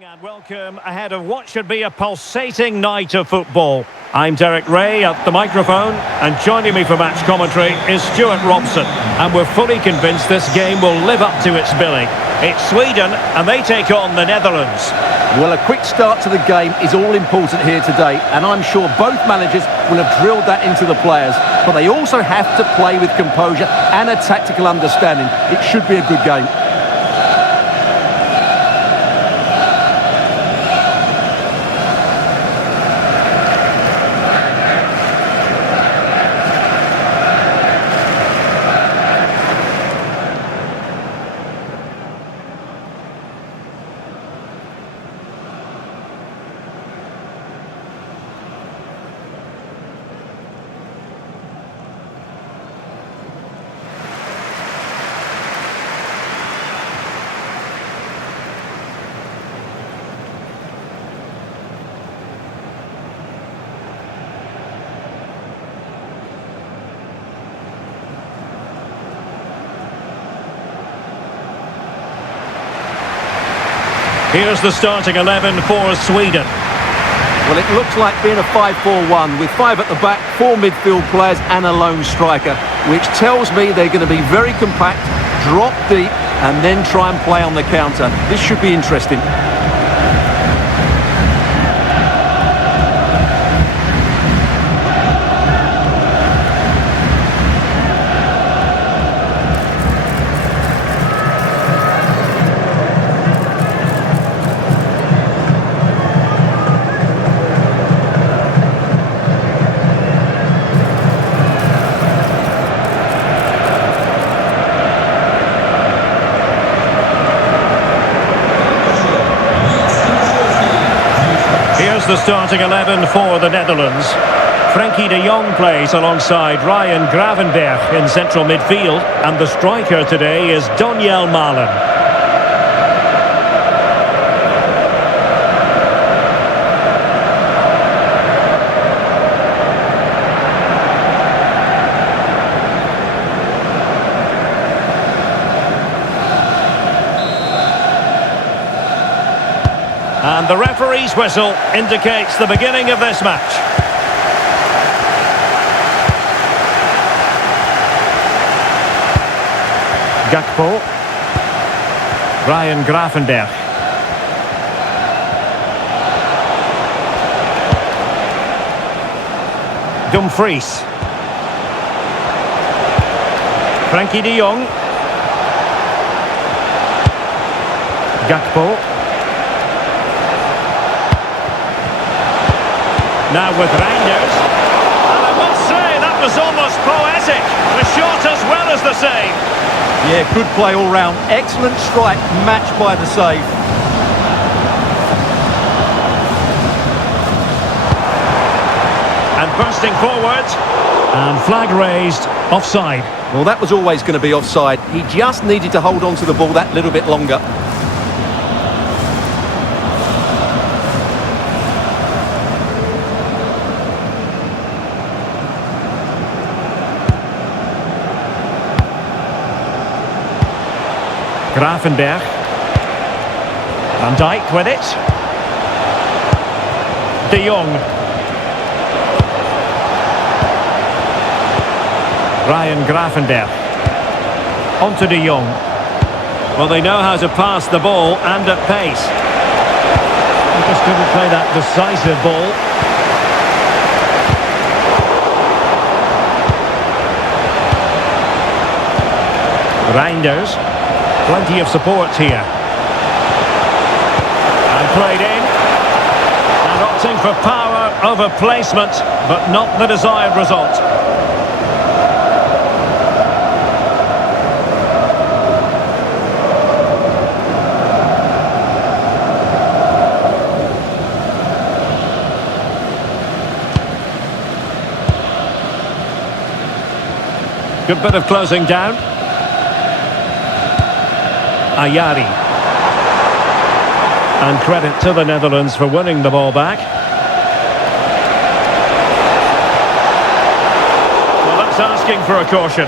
And welcome ahead of what should be a pulsating night of football. I'm Derek Ray at the microphone, and joining me for match commentary is Stuart Robson. And we're fully convinced this game will live up to its billing. It's Sweden, and they take on the Netherlands. Well, a quick start to the game is all important here today, and I'm sure both managers will have drilled that into the players. But they also have to play with composure and a tactical understanding. It should be a good game. Here's the starting 11 for Sweden. Well, it looks like being a 5-4-1 with 5 at the back, 4 midfield players and a lone striker, which tells me they're going to be very compact, drop deep and then try and play on the counter. This should be interesting. Here's the starting 11 for the Netherlands. Frenkie de Jong plays alongside Ryan Gravenberch in central midfield, and the striker today is Donyell Malen. And the referee's whistle indicates the beginning of this match. Gakpo. Ryan Gravenberch. Dumfries. Frenkie de Jong. Gakpo. Now with Reinders, and I must say that was almost poetic. The shot as well as the save. Yeah, good play all round. Excellent strike, matched by the save. And bursting forward, and flag raised, offside. Well, that was always going to be offside. He just needed to hold on to the ball that little bit longer. Gravenberch. Van Dijk with it. De Jong. Ryan Gravenberch. Onto De Jong. Well, they know how to pass the ball and at pace. They just couldn't play that decisive ball. Reinders. Plenty of support here. And played in. And opting for power over placement, but not the desired result. Good bit of closing down. Ayari. And credit to the Netherlands for winning the ball back. Well, that's asking for a caution.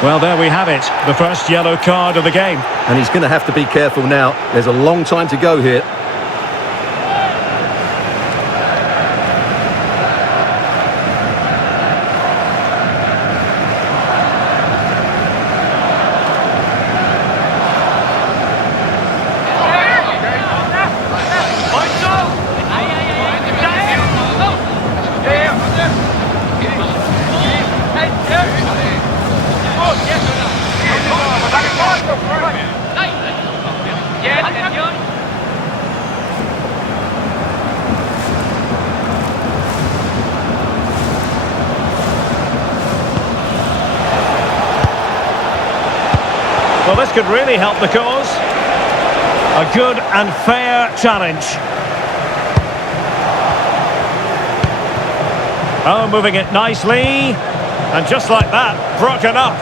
Well, there we have it. The first yellow card of the game. And he's going to have to be careful now. There's a long time to go here. Well, this could really help the cause. A good and fair challenge. Oh, moving it nicely. And just like that, broken up.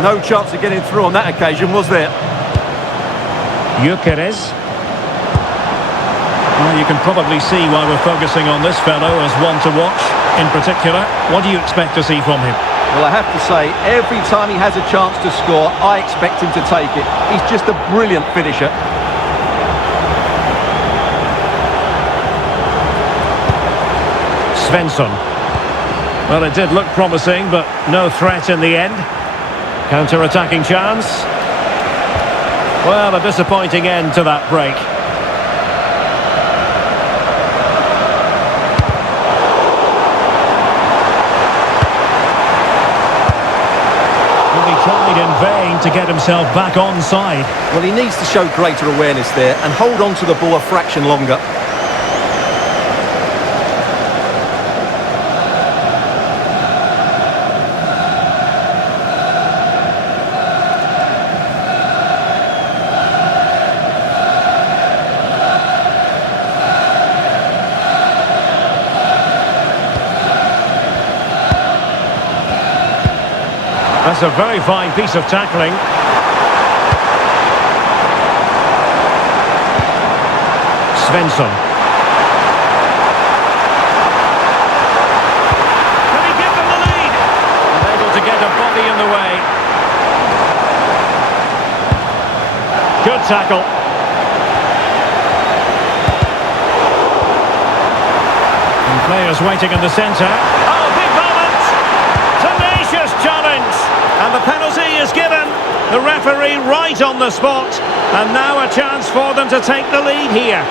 No chance of getting through on that occasion, was there? Gyökeres. Well, you can probably see why we're focusing on this fellow as one to watch in particular. What do you expect to see from him? Well, I have to say, every time he has a chance to score, I expect him to take it. He's just a brilliant finisher. Svensson. Well, it did look promising, but no threat in the end. Counter-attacking chance. Well, a disappointing end to that break. He tried in vain to get himself back onside. Well, he needs to show greater awareness there and hold on to the ball a fraction longer. That's a very fine piece of tackling. Svensson. Can he give them the lead? Able to get a body in the way. Good tackle. And players waiting in the centre. Oh, big moment! Tenacious challenge! And the penalty is given. The referee right on the spot. And now a chance for them to take the lead here.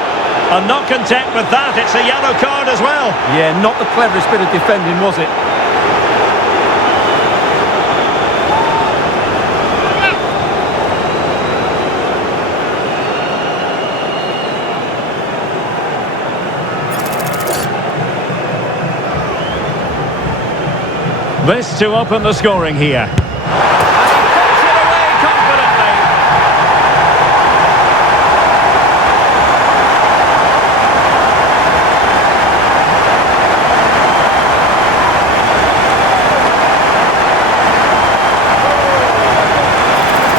And not content with that, it's a yellow card as well. Yeah, not the cleverest bit of defending, was it? This to open the scoring here. And he puts it away confidently.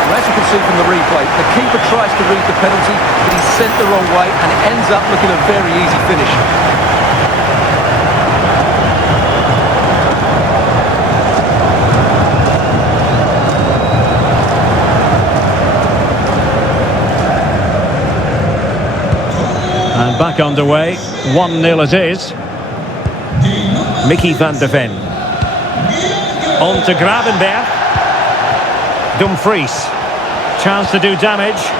Well, as you can see from the replay, the keeper tries to read the penalty, but he's sent the wrong way and it ends up looking a very easy finish. And back underway, 1-0 it is. Mickey van de Ven. On to Gravenberg. Dumfries. Chance to do damage.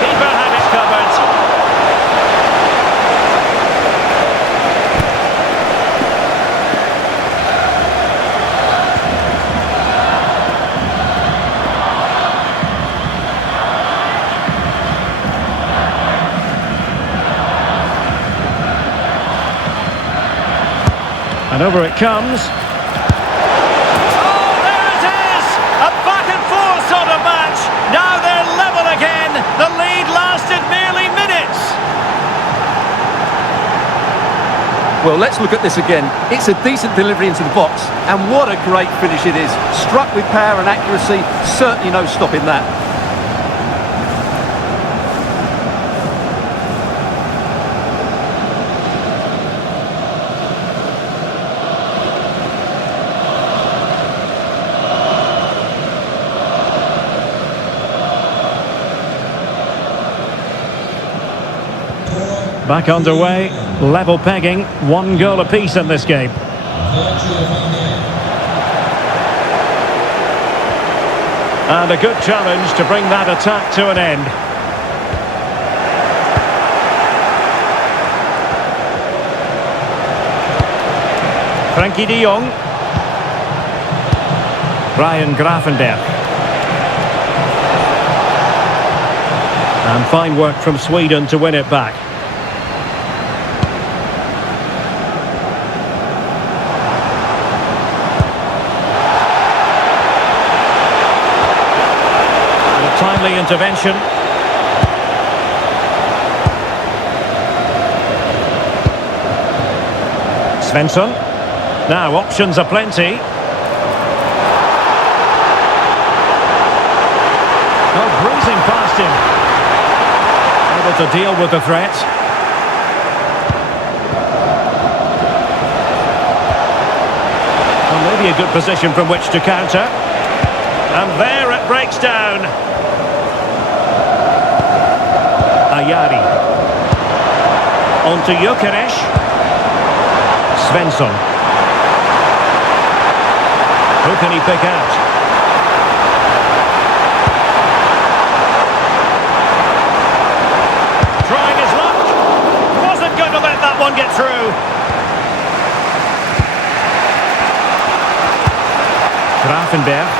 Keeper had it covered. And over it comes. Oh, there it is! A back-and-forth sort of match. Now they're level again. The lead lasted merely minutes. Well, let's look at this again. It's a decent delivery into the box, and what a great finish it is. Struck with power and accuracy, certainly no stopping that. Back underway, level pegging, 1 goal apiece in this game. And a good challenge to bring that attack to an end. Frankie de Jong. Ryan Gravenberch. And fine work from Sweden to win it back. And a timely intervention. Svensson. Now options are plenty. Oh, breezing past him. Able to deal with the threat. Well, maybe a good position from which to counter. And there it breaks down. Ayari. On to Gyökeres. Svensson. Who can he pick out? Trying his luck. Wasn't going to let that one get through. Gravenberch.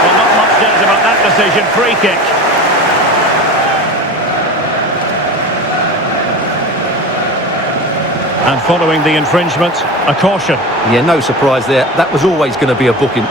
Well, not much doubt about that decision. Free kick. And following the infringement, a caution. Yeah, no surprise there. That was always going to be a booking.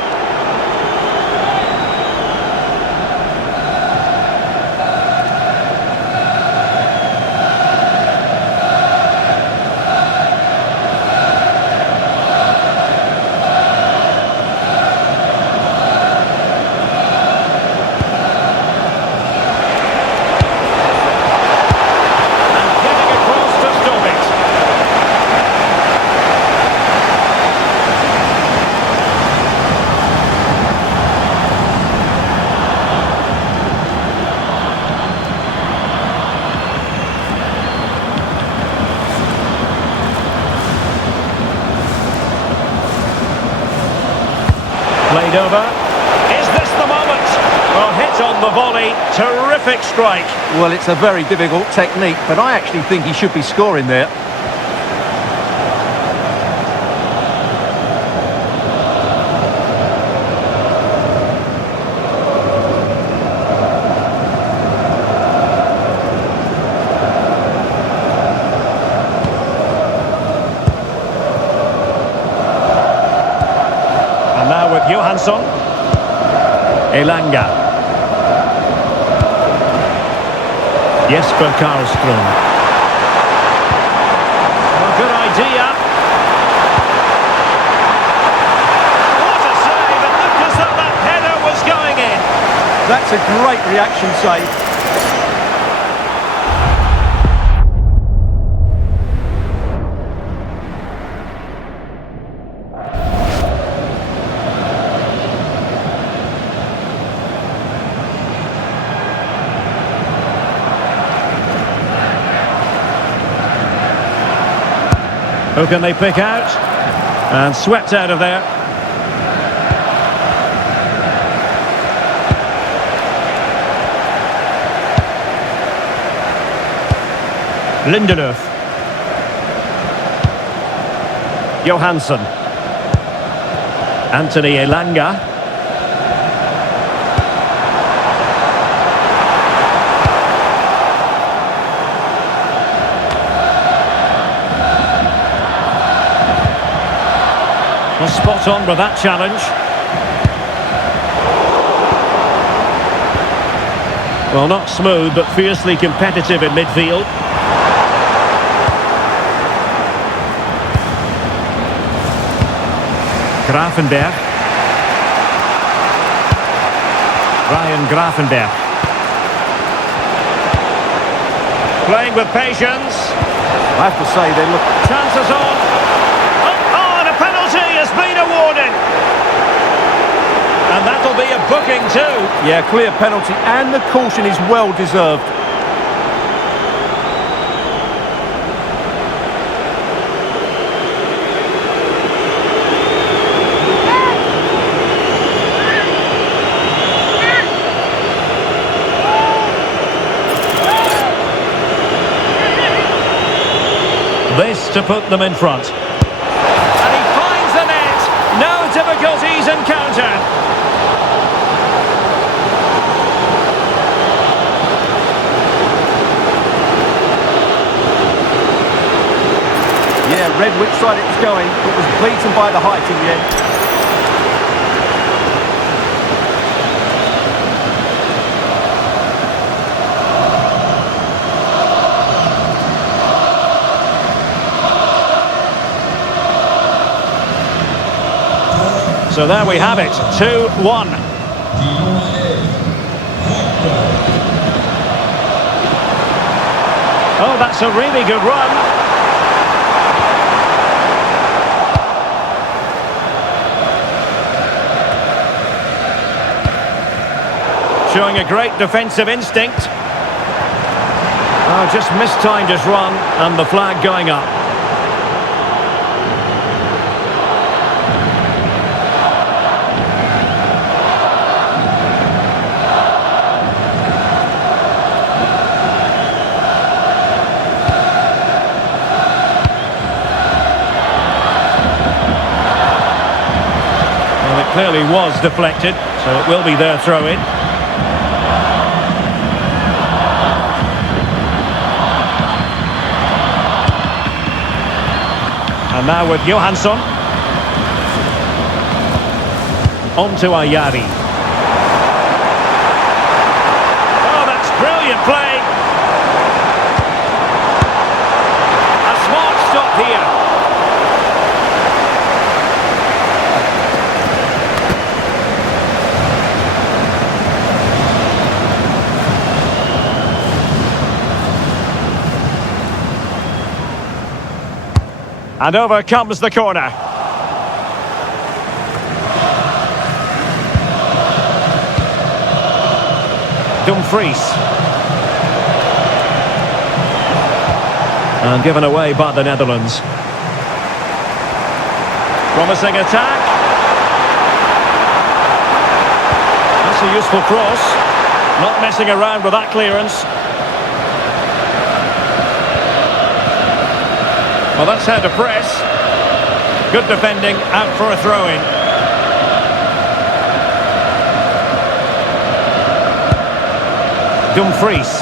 Played over. Is this the moment? Oh, hit on the volley. Terrific strike. Well, it's a very difficult technique, but I actually think he should be scoring there. Johansson. Elanga. Jesper Karlström. Well, good idea. What a save! It looked as though that header was going in. That's a great reaction save. Who can they pick out? And swept out of there. Lindelöf. Johansson. Anthony Elanga. Well, spot on with that challenge. Well, not smooth, but fiercely competitive in midfield. Gravenberch. Ryan Gravenberch. Playing with patience. I have to say, they look... Chances on. Has been awarded, and that'll be a booking too. Yeah, clear penalty, and the caution is well deserved. to put them in front. And he finds the net. No difficulties encountered. Yeah, read which side it was going, but was beaten by the height in the end. So there we have it, 2-1. Oh, that's a really good run. Showing a great defensive instinct. Oh, just mistimed his run and the flag going up. Well, it clearly was deflected, so it will be their throw-in. And now with Johansson. On to Ayari. Oh, that's brilliant play. A smart stop here. And over comes the corner. Dumfries. And given away by the Netherlands. Promising attack. That's a useful cross. Not messing around with that clearance. Well, that's how to press. Good defending, out for a throw-in. Dumfries.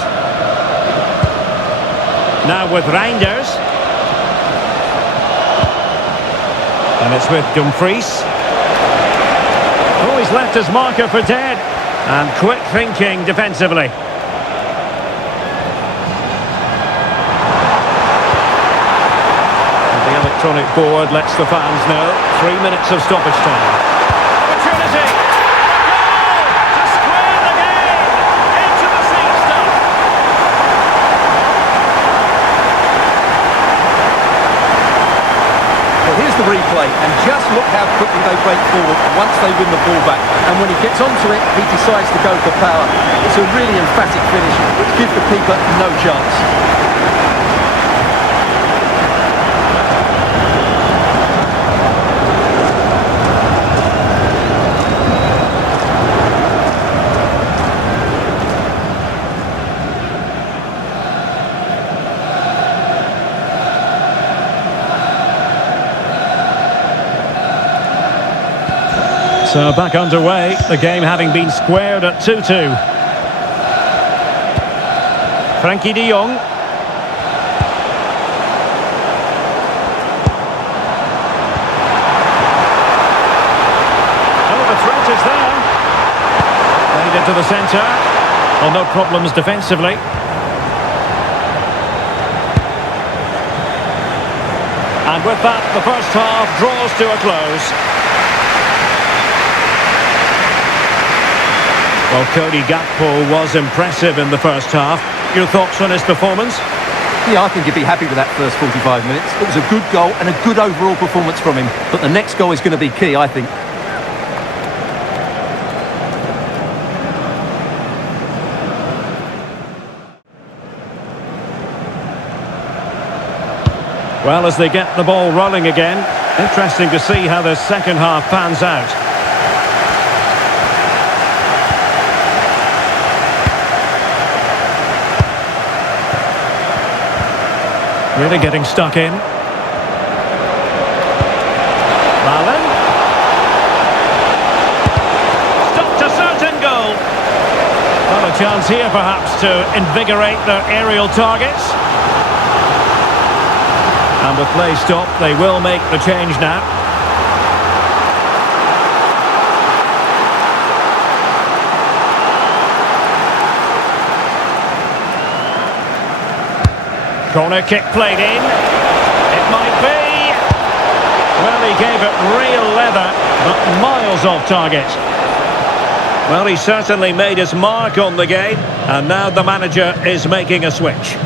Now with Reinders. And it's with Dumfries. Oh, he's left his marker for dead. And quick thinking defensively. Electronic board lets the fans know 3 minutes of stoppage time. Opportunity! A goal to square the game! Into the seat stuff! Well, here's the replay, and just look how quickly they break forward once they win the ball back. And when he gets onto it, he decides to go for power. It's a really emphatic finish, which gives the keeper no chance. So back underway, the game having been squared at 2-2. Frankie de Jong. Oh, the threat is there. Played into the centre. Well, no problems defensively. And with that, the first half draws to a close. Well, Cody Gakpo was impressive in the first half. Your thoughts on his performance? Yeah, I think he'd be happy with that first 45 minutes. It was a good goal and a good overall performance from him. But the next goal is going to be key, I think. Well, as they get the ball rolling again, interesting to see how the second half pans out. Really getting stuck in. chance here perhaps to invigorate their aerial targets. And with play stopped, they will make the change now. Corner kick played in. It might be. Well, he gave it real leather, but miles off target. Well, he certainly made his mark on the game, and now the manager is making a switch.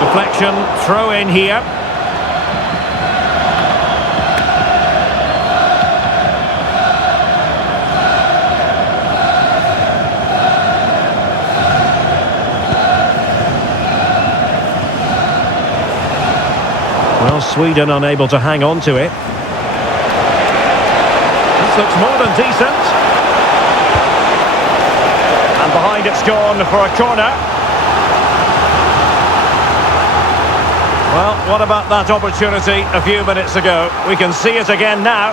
Deflection, throw in here. Well, Sweden unable to hang on to it. This looks more than decent. And behind it's gone for a corner. Well, what about that opportunity a few minutes ago? We can see it again now.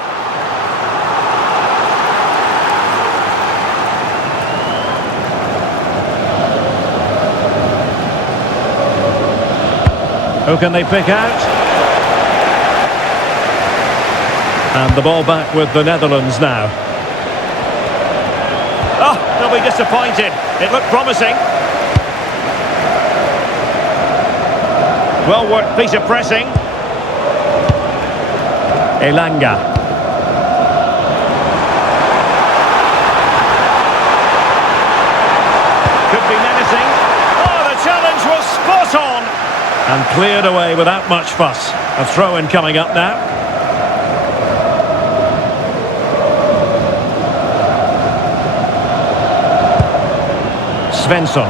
Who can they pick out? And the ball back with the Netherlands now. Oh, they'll be disappointed. It looked promising. Well worked piece of pressing. Elanga. Could be menacing. Oh, the challenge was spot on. And cleared away without much fuss. A throw-in coming up now. Svensson.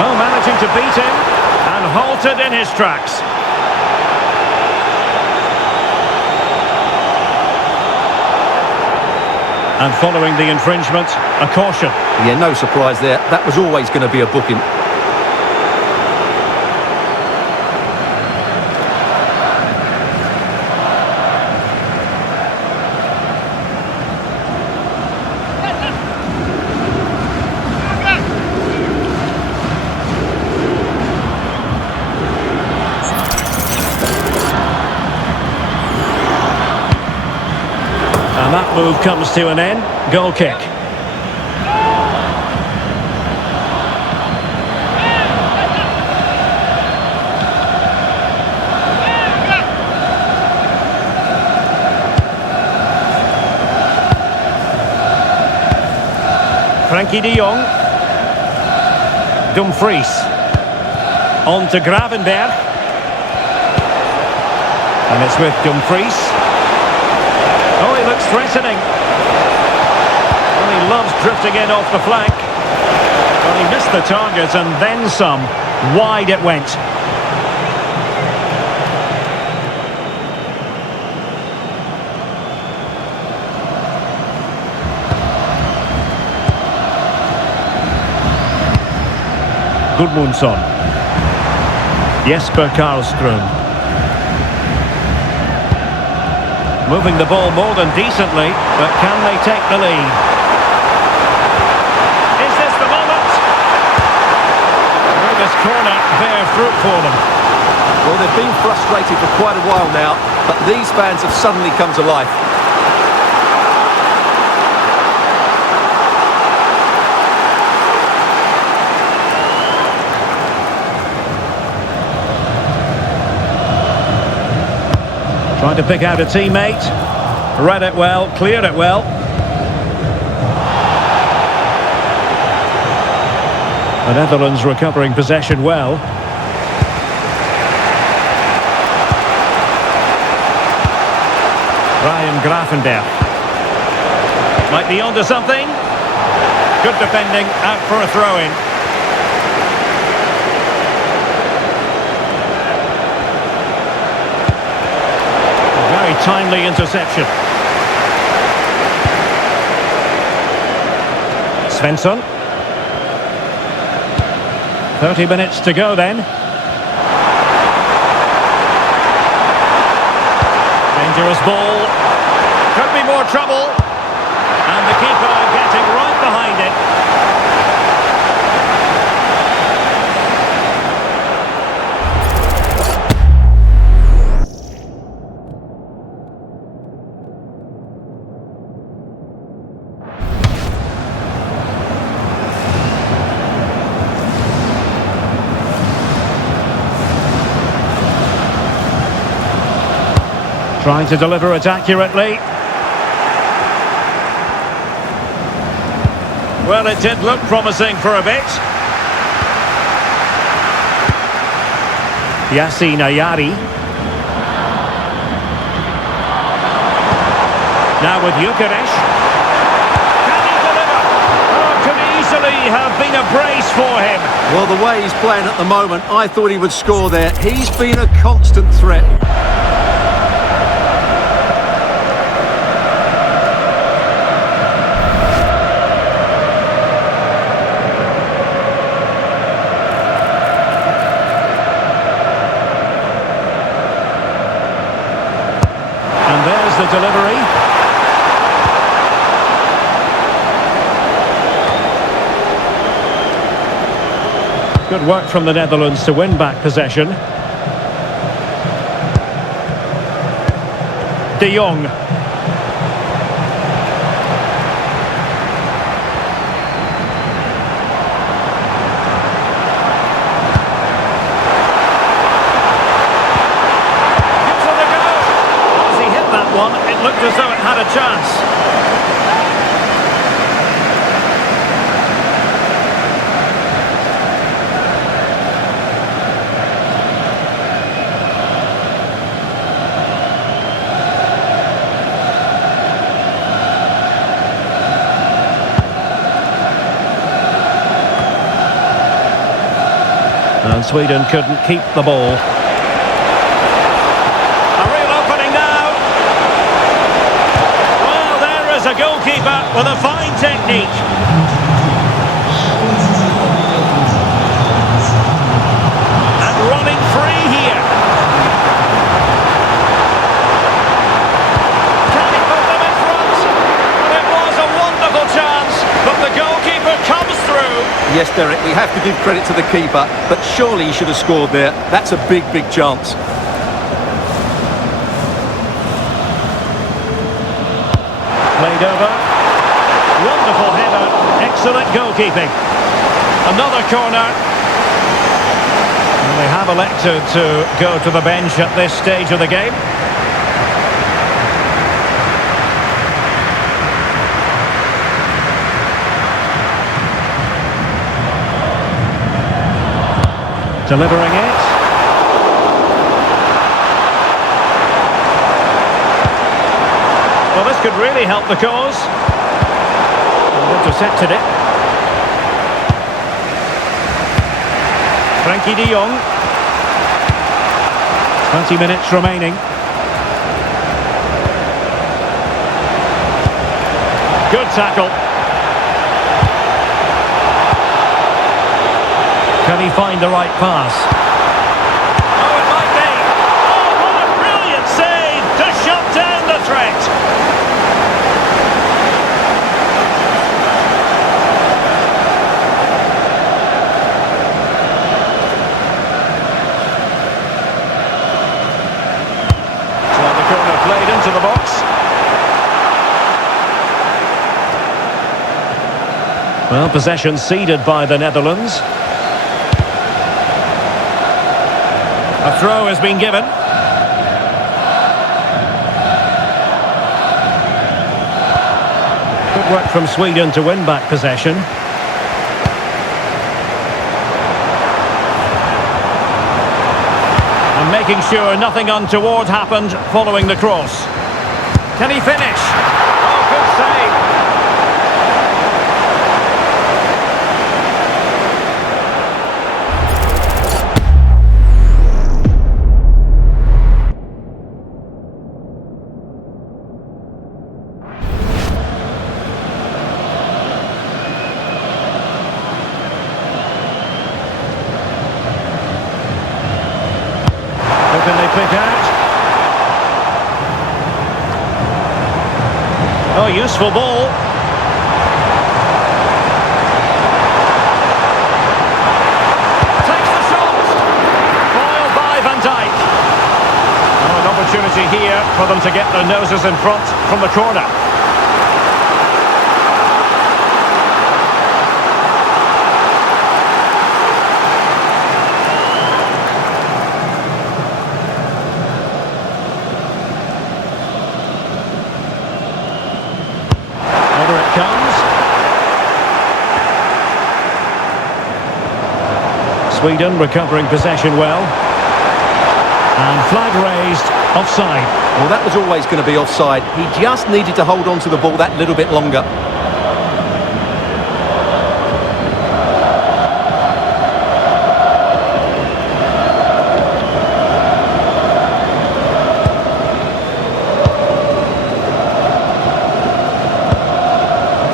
Oh, managing to beat him and halted in his tracks. And following the infringement, a caution. Yeah, no surprise there. That was always going to be a booking. And that move comes to an end. Goal kick. Frankie de Jong. Dumfries. On to Gravenberg. And it's with Dumfries. Oh, he looks threatening. Well, he loves drifting in off the flank. Well, he missed the target and then some. Wide it went. Gudmundsson. Jesper Karlström. Moving the ball more than decently, but can they take the lead? Is this the moment? Will this corner bear fruit for them? Well, they've been frustrated for quite a while now, but these fans have suddenly come to life. Trying to pick out a teammate. Read it well, cleared it well. The Netherlands recovering possession well. Ryan Gravenberg. Might be onto something. Good defending, out for a throw-in. Timely interception. Svensson. 30 minutes to go then. Dangerous ball. Could be more trouble. And the keeper getting right behind it. Trying to deliver it accurately. Well, it did look promising for a bit. Yassine Ayari. Now with Gyökeres. Can he deliver? Oh, could easily have been a brace for him. Well, the way he's playing at the moment, I thought he would score there. He's been a constant threat. And there's the delivery. Good work from the Netherlands to win back possession. De Jong. It looked as though it had a chance. And Sweden couldn't keep the ball. A goalkeeper with a fine technique. And running free here. Can he put them in front? It was a wonderful chance, but the goalkeeper comes through. Yes, Derek, we have to give credit to the keeper, but surely he should have scored there. That's a big, big chance. Played over. Wonderful header. Excellent goalkeeping. Another corner. And they have elected to go to the bench at this stage of the game. Delivering it. Well, this could really help the cause. Intercepted it. Frankie de Jong. 20 minutes remaining. Good tackle. Can he find the right pass? Oh, it might be. Oh, what a brilliant save to shut down the threat. Played into the box. Well, possession ceded by the Netherlands. A throw has been given. Good work from Sweden to win back possession. And making sure nothing untoward happened following the cross. Can he finish? Oh, good save. pick out. Oh, useful ball. Takes the shot. Foiled by Van Dijk. Oh, an opportunity here for them to get their noses in front from the corner. Comes. Sweden recovering possession well. And flag raised, offside. Well, that was always going to be offside. He just needed to hold on to the ball that little bit longer.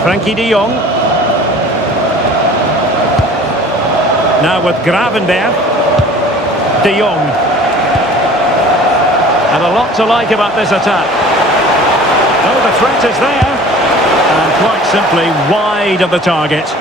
Frankie de Jong. Now with Gravenberg. De Jong. And a lot to like about this attack. Oh, the threat is there. And quite simply wide of the target.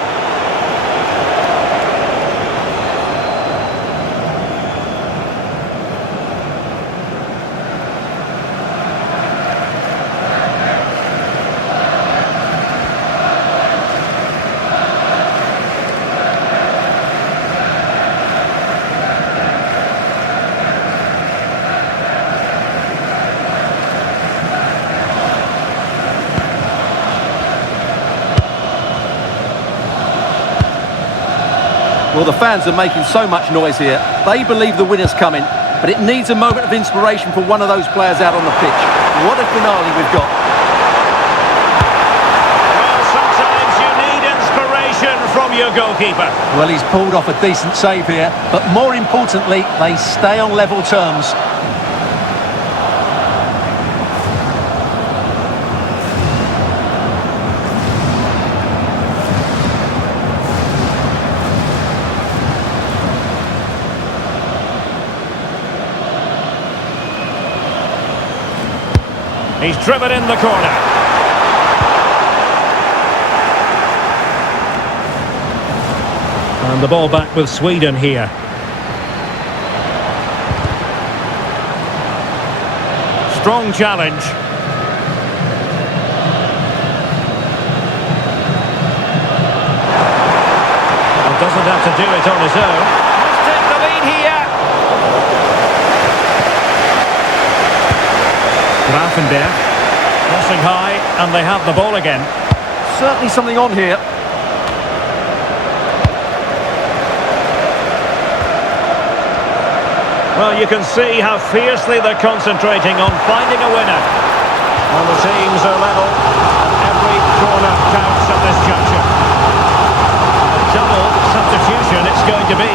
Well, the fans are making so much noise here. They believe the winner's coming, but it needs a moment of inspiration for one of those players out on the pitch. What a finale we've got. Well, sometimes you need inspiration from your goalkeeper. Well, he's pulled off a decent save here, but more importantly, they stay on level terms. He's driven in the corner. And the ball back with Sweden here. Strong challenge. Well, doesn't have to do it on his own. Must take the lead here. Gravenberg, crossing high, and they have the ball again. Certainly something on here. Well, you can see how fiercely they're concentrating on finding a winner. And the teams are level. Every corner counts at this juncture. A double substitution it's going to be.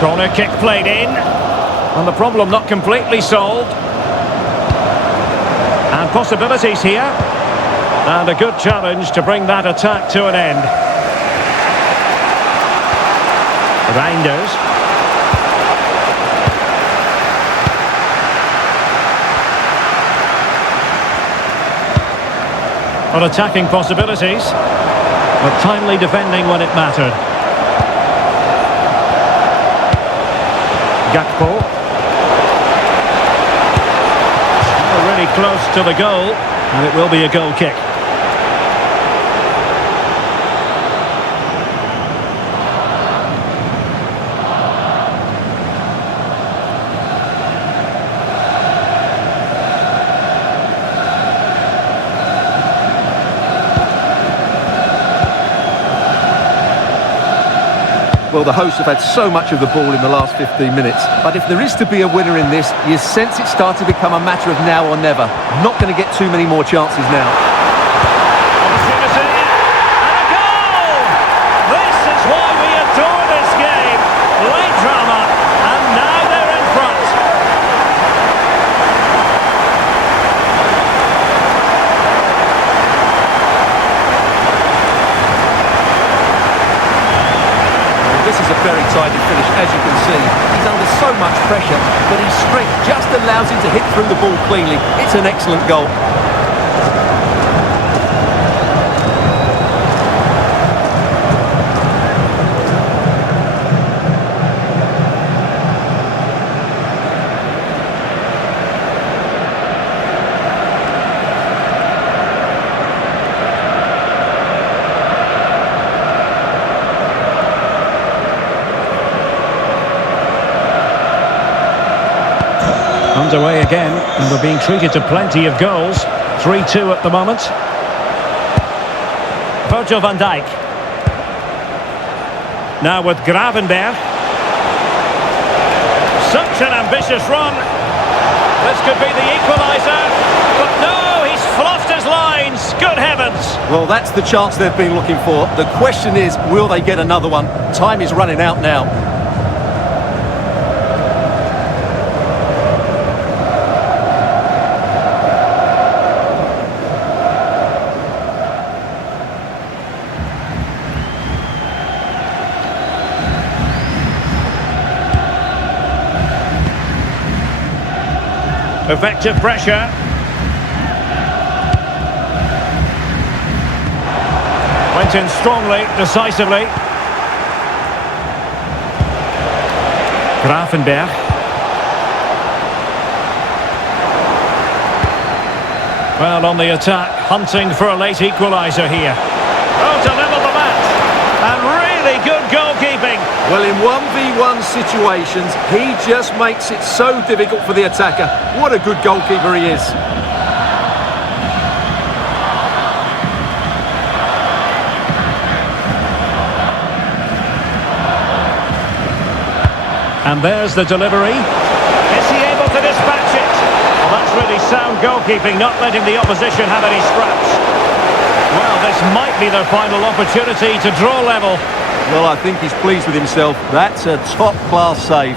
Corner kick played in. And the problem not completely solved. And possibilities here. And a good challenge to bring that attack to an end. Reinders. On attacking possibilities. But timely defending when it mattered. Gakpo. Really close to the goal. And it will be a goal kick. Well, the hosts have had so much of the ball in the last 15 minutes. But if there is to be a winner in this, you sense it's starting to become a matter of now or never. Not going to get too many more chances now. Opportunity, and a goal! This is why we adore this game. Late drama, and now they're in front. very tidy finish, as you can see. He's under so much pressure, but his strength just allows him to hit through the ball cleanly. It's an excellent goal. Underway again, and we're being treated to plenty of goals. 3-2 at the moment. Virgil van Dijk. Now with Gravenberg. Such an ambitious run. This could be the equaliser. But no, he's fluffed his lines. Good heavens. Well, that's the chance they've been looking for. The question is, will they get another one? Time is running out now. Effective pressure. Went in strongly, decisively. Gravenberg. Well, on the attack, hunting for a late equaliser here. Oh, to level the match. And really good goalkeeping. Well, in 1v1 situations, he just makes it so difficult for the attacker. What a good goalkeeper he is. And there's the delivery. Is he able to dispatch it? Well, that's really sound goalkeeping, not letting the opposition have any scraps. Well, this might be their final opportunity to draw level. Well, I think he's pleased with himself. That's a top-class save.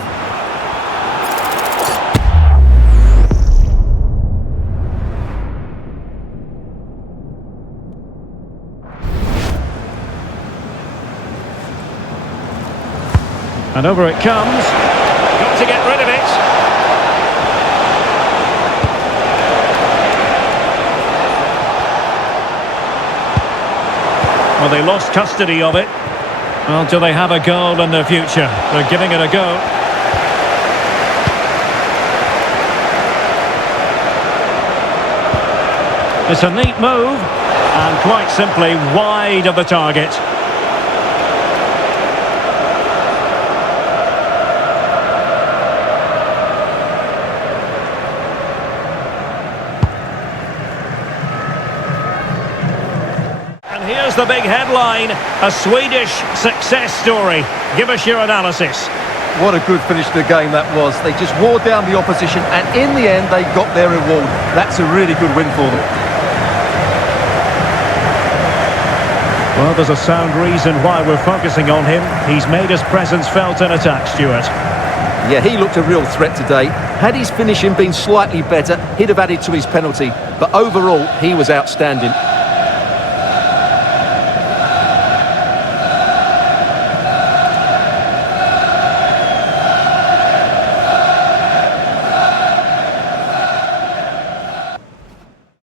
And over it comes. Got to get rid of it. Well, they lost custody of it. Well, do they have a goal in their future? They're giving it a go. It's a neat move, and quite simply wide of the target. Here's the big headline, a Swedish success story. Give us your analysis. What a good finish to the game that was. They just wore down the opposition, and in the end, they got their reward. That's a really good win for them. Well, there's a sound reason why we're focusing on him. He's made his presence felt in attack, Stuart. Yeah, he looked a real threat today. Had his finishing been slightly better, he'd have added to his penalty. But overall, he was outstanding.